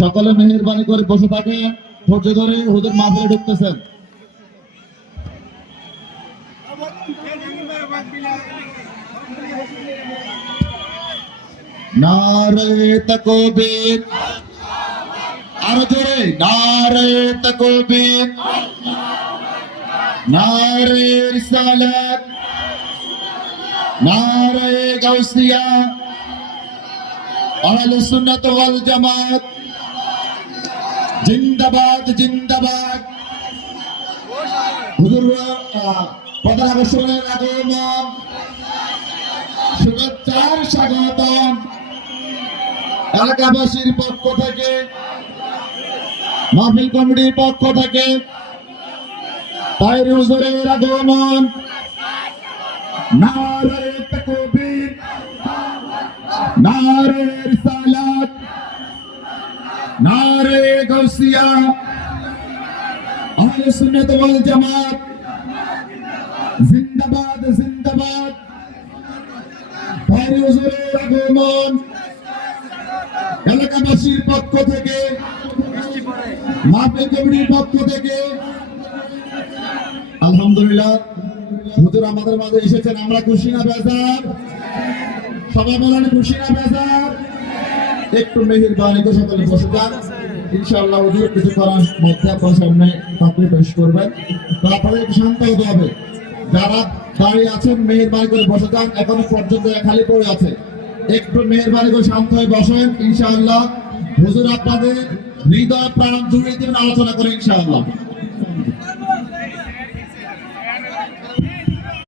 সকলে মেহেরবানি করে বসে থাকেন, ধৈর্য ধরে হুজুর মাহফিলে ঢুকতেছেন। নারে তাকবীর, আরো জোরে নারে তাকবীর, নারে রিসালাত, নারে গাউসিয়া, আহলে সুন্নাত ওয়াল জামাত জিন্দাবাদ জিন্দাবাদ। হুজুর প্রধান আকর্ষণের আগমন, শুভেচ্ছার স্বাগতম এলাকাবাসীর পক্ষ থেকে, মাহফিল কমিটির পক্ষ থেকে তাইর হুজুরের আগমন। নারে তাকবীর, নারে রিসালাত, নারে গাউসিয়া, আহলে সুন্নাত ওয়াল জামাত জিন্দাবাদ জিন্দাবাদ। তাইর হুজুরের আগমন এলাকাবাসীর পক্ষ থেকে, মাহফিল কমিটির পক্ষ থেকে আলহামদুলিল্লাহ হুজুর আমাদের মাঝে এসেছেন। আমরা খুশি না বেজার? সবাই বলেন খুশি না বেজার? একটু মেহেরবানি করে সকলে বসে যান। ইনশাআল্লাহ হুজুর কিছু করার মধ্যে আপনার সামনে তাকবীর পেশ করবেন। তো আপনাদের একটু শান্ত হতে হবে। যারা দাঁড়িয়ে আছেন মেহেরবানি করে বসে যান, এখনো পর্যন্ত খালি পড়ে আছে। একটু মেহেরবানি করে শান্ত হয়ে বসেন। ইনশাআল্লাহ হুজুর আপনাদের হৃদয় প্রাণ জুড়ে দিবেন আলোচনা করে ইনশাআল্লাহ।